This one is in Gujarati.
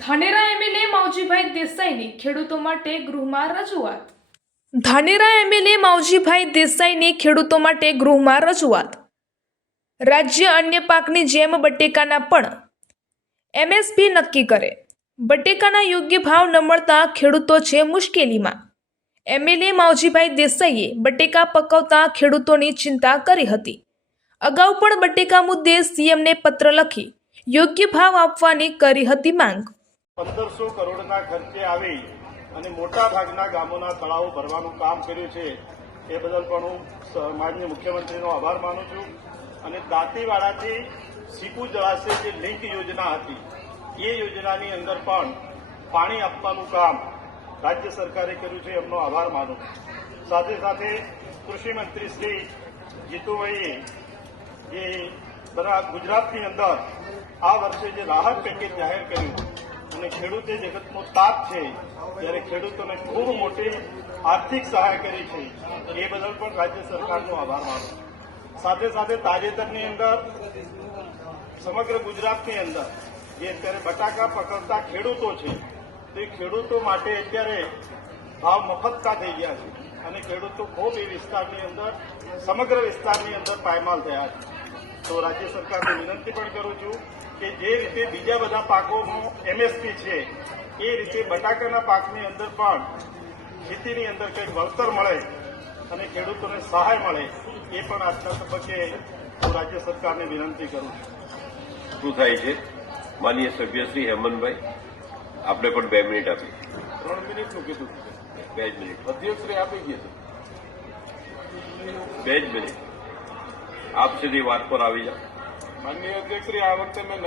ધાનેરા એમએલએ માવજીભાઈ દેસાઈની ખેડૂતો માટે ગૃહમાં રજૂઆત. ધાનેરા એમએલએ માવજીભાઈ દેસાઈની ખેડૂતો માટે ગૃહમાં રજૂઆત. રાજ્ય અન્ય પાકની જેમ બટેકાના પણ એમએસપી નક્કી કરે. બટેકાના યોગ્ય ભાવ ન મળતા ખેડૂતો છે મુશ્કેલીમાં. એમએલએ માવજીભાઈ દેસાઈએ બટેકા પકવતા ખેડૂતોની ચિંતા કરી હતી. અગાઉ પણ બટેકા મુદ્દે સીએમને પત્ર લખી યોગ્ય ભાવ આપવાની કરી હતી માંગ. 1500 કરોડના ખર્ચે આવી અને મોટા ભાગના ગામોના તળાવો ભરવાનું કામ કર્યું છે. એ બદલ પણ હું માનનીય મુખ્યમંત્રીનો આભાર માનું છું. અને દાંતીવાડાથી સીપુ જળાશય જે લિંક યોજના હતી એ યોજનાની અંદર પણ પાણી આપવાનું કામ રાજ્ય સરકારે કર્યું છે. એમનો આભાર માનું. સાથે સાથે કૃષિ મંત્રી શ્રી જીતુભાઈએ જે બધા ગુજરાતની અંદર આ વર્ષે જે રાહત પેકેજ જાહેર કર્યું અને ખેડૂતે જગતનો તાપ છે ત્યારે ખેડૂતોને ખૂબ મોટી આર્થિક સહાય કરી છે. એ બદલ પણ રાજ્ય સરકારનો આભાર માનું. સાથે સાથે તાજેતરની અંદર સમગ્ર ગુજરાતની અંદર જે અત્યારે બટાકા પકડતા ખેડૂતો છે તે ખેડૂતો માટે અત્યારે ભાવ મફતતા થઈ ગયા છે અને ખેડૂતો ખૂબ એ વિસ્તારની અંદર સમગ્ર વિસ્તારની અંદર પાયમાલ થયા છે. તો રાજ્ય સરકારને વિનંતી પણ કરું છું કે જે રીતે બીજા બધા પાકોનું એમએસપી છે એ રીતે બટાકાના પાકની અંદર પણ ખેતીની અંદર કંઈક વળતર મળે અને ખેડૂતોને સહાય મળે એ પણ આજના તબક્કે હું રાજ્ય સરકારને વિનંતી કરું છું. શું થાય છે માનનીય સભ્ય શ્રી હેમંતભાઈ, આપણે પણ 2 મિનિટ આપી. 3 મિનિટનું કીધું. 2 જ મિનિટ. અધ્યક્ષશ્રી આપી ગયા 2 જ મિનિટ આપ સુધી વાત પર આવી જાઓ. માનનીય અધ્યક્ષશ્રી, આ વખતે મેં